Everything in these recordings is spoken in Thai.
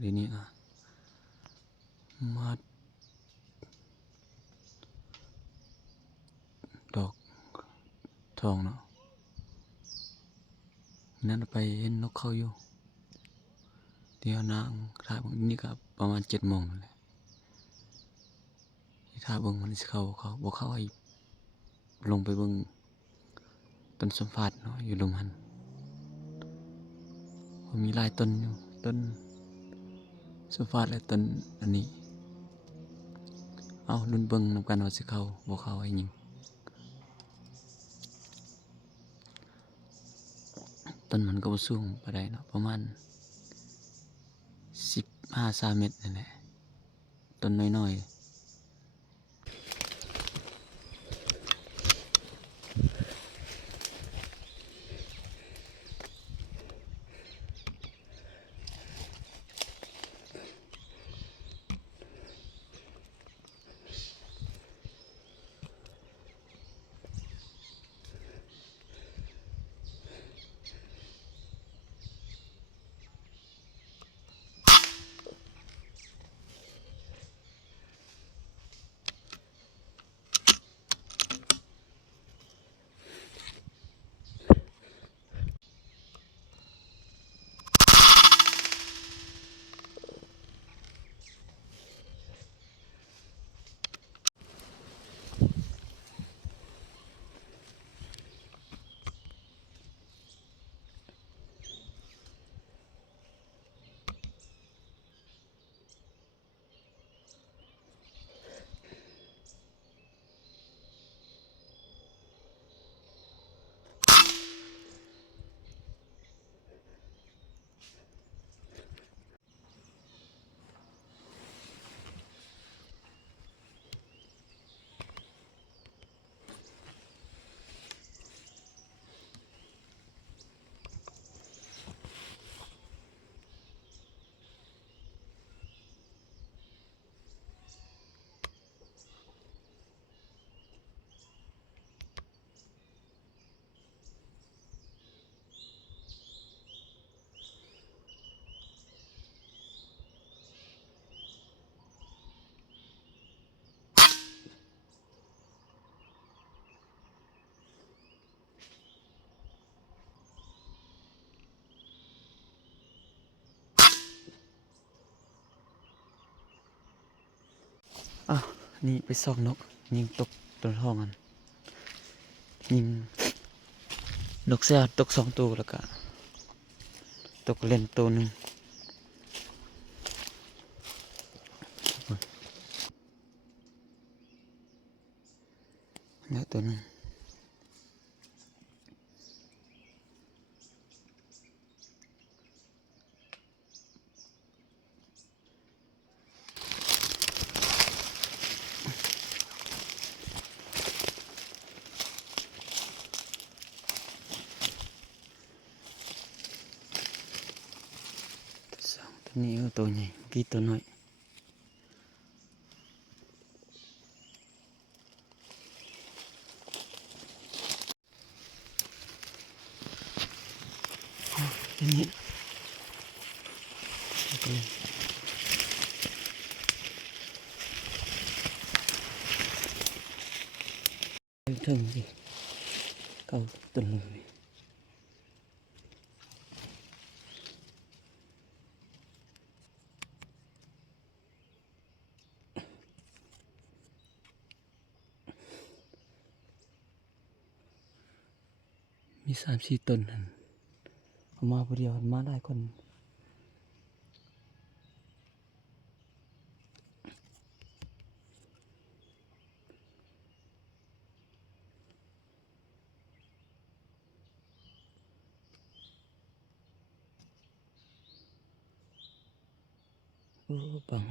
เดี๋ยวนี้มาดอกทองเนาะนั่นไปเห็นนกเขาอยู่เดี๋ยวนางถ่ายบางนี่ก็ประมาณ7 โมงนั่นแหละถ้าเบิ่งมันสิเขาบ่เข้าให้ลงไปเบิ่งต้นสมภารเนาะอยู่ลมหันมีหลายต้นอยู่ต้นสมภารและต้นอันนี้เอาลุ้นเบิ่งนำกันว่าสิเข้าบ่เข้าให้หยังต้นมันก็บ่สูงปานใดเนาะประมาณ15-3 เมตรนั่นแหละต้นน้อยๆนี่ไปส่องนกยิงตกต้นทองกันยิงนกแซ่ตก2 ตัวแล้วก็ตกเล่นตัวหนึ่งแล้วตัวหนึ่งตัวนี้ตัวใหญ่กี่ตัวน้อยตัวนี้ถึงสิเก่าต้นเลยมี3-4 ต้นนั่นเอามาผู้เดียวมาได้คนโอ้ปัง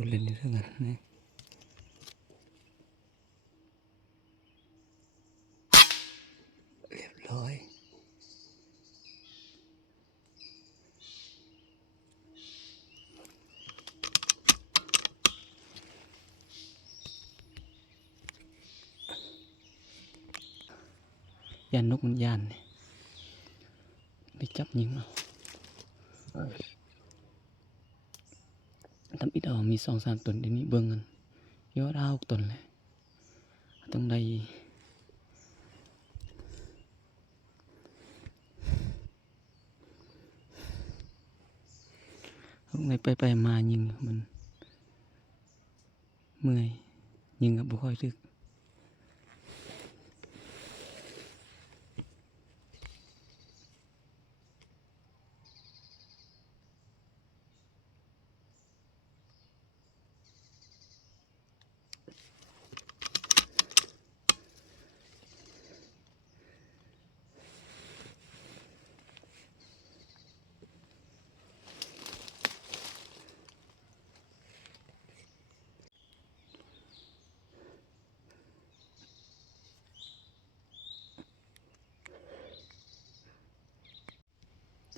ตัวเล่นนี่เท่ากันนี่ ร้อยยานนกมันยานเนี่ยไปจับยิงเอาทำอิดเอามี2-3 ตนเดี๋ยวนี้เบิ่งกันยอด6 ตนเลยต้องได้ไปมายิงมันเมื่อยยิงกับบุค่อยลึก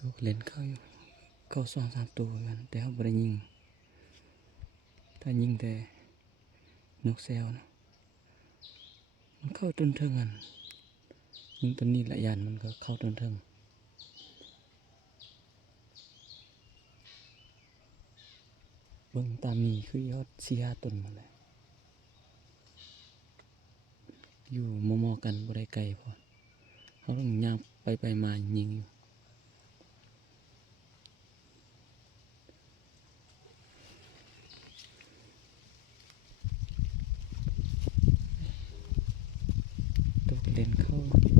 ตัวเล่นเข้าอยู่เข้า2-3 ตัวกันแต่เขาไม่ได้ยิงถ้ายิงแต่นกแซวนะมันเข้าต้นเทิงกันยิงตัวนี้ละยานมันก็เข้าต้นเทิงเบิ่งตามมีคือยอด4-5 ต้นมาเลยอยู่มอกันบ่ได้ไกลพอเขาต้องย่างไปมายิงอยู่ตัวเล่นเข้ายิง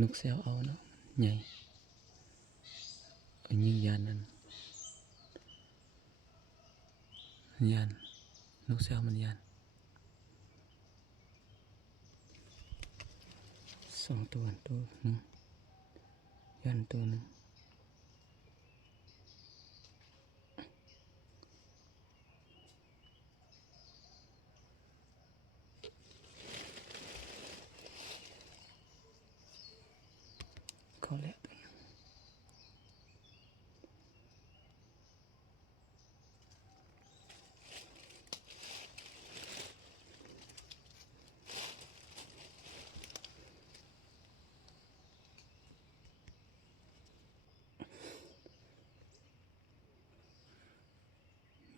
นกแซวเอาเนาะใหญ่ยิงยานนั่นยานนกแซวมันยาน2 ตัวตัวหนึ่งยานตัวหนึ่งเข้าแล้ว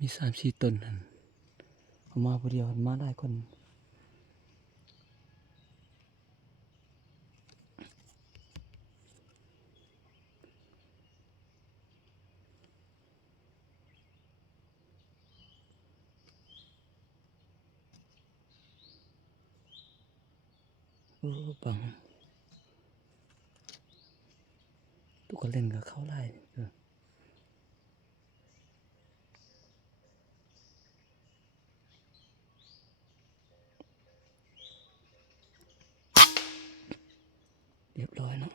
มี3-4 ต้นนั่นเอามาผู้เดียวมาได้คนโอ้ปังทุกคนเล่นกับเขาไล่เรียบร้อยเนาะ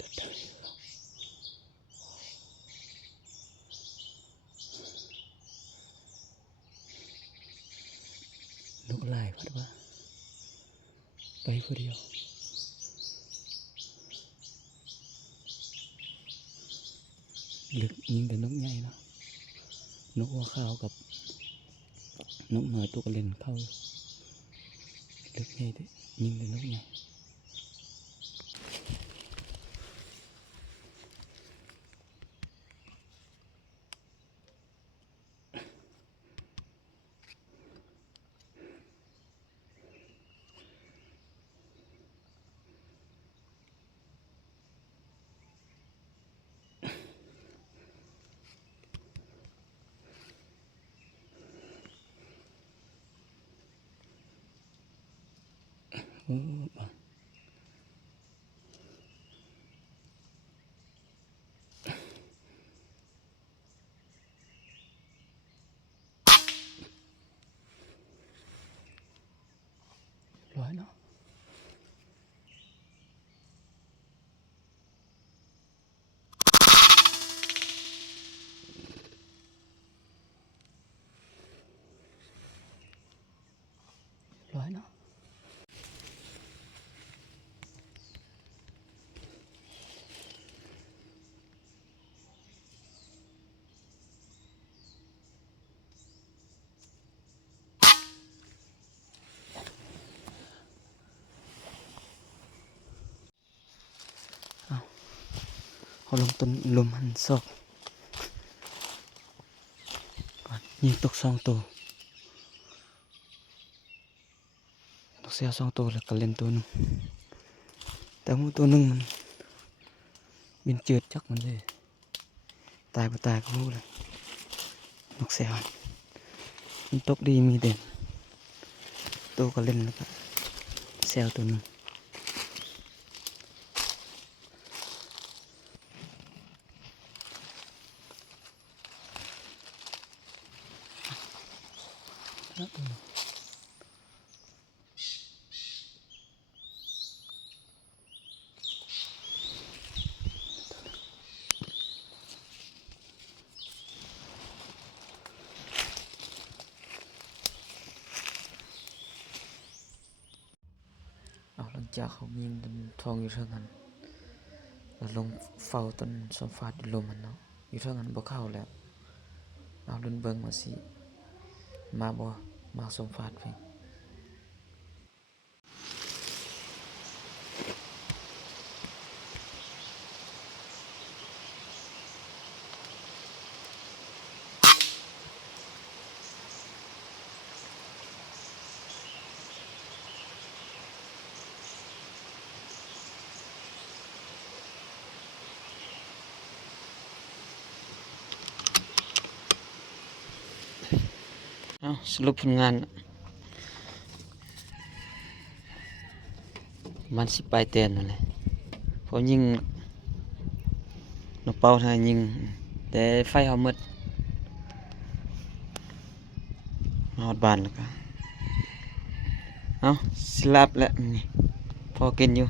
นกลายพัดว่าไปคนเดียวลึกยิงแต่นกใหญ่เนาะนกหัวขาวกับนกน้อยตัวกระเล่นเข้าลึกใหญ่แต่ยิงแต่นกใหญ่โอ้บ้าร้อยเนาะร้อยเนาะเขาลงต้นลมหันศอกก่อนยิงตก2 ตัวนกเสียว2 ตัวแล้วก็เล่นตัวหนึงแต่หมูตัวหนึงมันบินจืดจักมันเลยตายบ่ตายก็รู้เลยนกเสียวมันตกดีมีเด่นตัวก็เล่นแล้วก็เสียวตัวหนึงแล้วตัวหนึ่งหลังจากเขายิงต้นทองอยู่เท่านั้นแล้วลงเฝ้าต้นสมฟาดอยู่ลมมันเนาะอยู่เท่านั้นบ่เข้าแล้วเอาลุ้นเบิ่งมาสิมาบ่มาสมฟาดไปสรุปผลงานมันสิไปเตียนนั่นแหละพอยิงนกเป่าทางยิงแต่ไฟเขาหมดฮอดบ้านแล้วก็สิหลับแล้วนี่พอกินอยู่